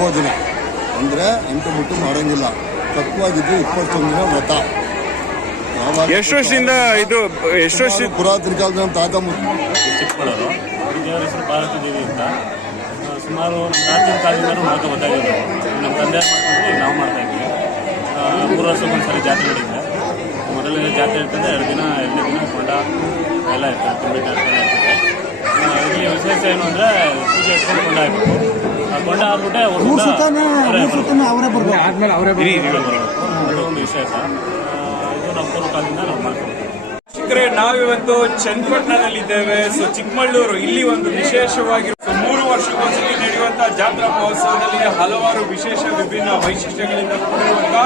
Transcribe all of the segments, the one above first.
ಭೋಜನ ಅಂದರೆ ಅಂಟು ಮುಟ್ಟು ಮಾಡೋಂಗಿಲ್ಲ. ತಪ್ಪವಾಗಿದ್ದು 21 ದಿನ ವ್ರತ. ಎಷ್ಟು ವರ್ಷದಿಂದ ಇದು ಎಷ್ಟು ವರ್ಷ ಪುರಾತನ ಕಾಲದ ನಮ್ಮ ತಾತ ಚಿಕ್ಕಬಳ್ಳೂರು ದೇವರ ಹೆಸರು ಪಾರ್ವತಿ ದೇವಿ ಅಂತ ಸುಮಾರು ಪ್ರಾಚೀನ ಕಾಲದಿಂದಲೂ ಮಾಡ್ತಾ ಗೊತ್ತಾಗಿದ್ದು. ನಮ್ಮ ತಂದೆ ಮಾಡ್ಕೊಂಡ್ರೆ ನಾವು ಮಾಡ್ತಾ ಇದ್ವಿ. 3 ವರ್ಷಕ್ಕೊಂದ್ಸರಿ ಜಾತ್ರೆ ನಡೆಯುತ್ತೆ. ಮೊದಲನೇ ಜಾತ್ರೆ ಇರ್ತದೆ, 2 ದಿನ 2 ದಿನ ಕೊಂಡ ಎಲ್ಲ ಇರ್ತದೆ, ತುಂಬಿಟ್ಟು ಇರ್ತದೆ. ಇಲ್ಲಿ ವಿಶೇಷ ಏನು ಅಂದರೆ ಪೂಜೆ ಇಟ್ಕೊಂಡು ಕೊಂಡ ಹಾಕಬೇಕು. ಕೊಂಡ ಹಾಕ್ಬಿಟ್ಟೆ ಅದು ಒಂದು ವಿಶೇಷ. ಇದು ನಮ್ಮ ಪೂರ್ವ ಕಾಲದಿಂದ ನಾವು ಮಾಡ್ತೀವಿ. ನಾವಿವತ್ತು ಚನ್ನಪಟ್ಟಣದಲ್ಲಿದ್ದೇವೆ. ಸೊ ಚಿಕ್ಕಮಗಳೂರು ಇಲ್ಲಿ ಒಂದು ವಿಶೇಷವಾಗಿ 3 ವರ್ಷಕ್ಕೊಂದ್ಸತಿ ನಡೆಯುವಂತಹ ಜಾತ್ರಾ ಮಹೋತ್ಸವದಲ್ಲಿ ಹಲವಾರು ವಿಶೇಷ ವಿಭಿನ್ನ ವೈಶಿಷ್ಟ್ಯಗಳಿಂದ ಕೂಡಿರುವಂತಹ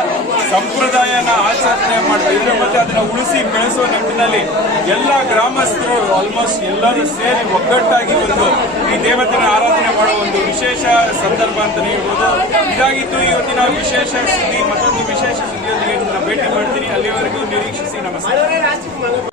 ಸಂಪ್ರದಾಯನ ಆಚರಣೆ ಮಾಡ್ತಿದ್ರೆ ಮತ್ತೆ ಅದನ್ನ ಉಳಿಸಿ ಬೆಳೆಸುವ ನಿಟ್ಟಿನಲ್ಲಿ ಎಲ್ಲ ಗ್ರಾಮಸ್ಥರು ಆಲ್ಮೋಸ್ಟ್ ಎಲ್ಲರೂ ಸೇರಿ ಒಗ್ಗಟ್ಟಾಗಿ ಒಂದು ಈ ದೇವತೆಯ ಆರಾಧನೆ ಮಾಡುವ ಒಂದು ವಿಶೇಷ ಸಂದರ್ಭ ಅಂತಾನೆ ಹೇಳ್ಬೋದು. ಇದಾಗಿತ್ತು ಇವತ್ತಿನ ವಿಶೇಷ ಸುದ್ದಿ. ಮತ್ತೊಂದು ವಿಶೇಷ ಸುದ್ದಿಯೊಂದಿಗೆ ಭೇಟಿ ಮಾಡ್ತೀನಿ. ಅಲ್ಲಿವರೆಗೂ ನಿರೀಕ್ಷಿಸಿ. ನಮಸ್ಕಾರ.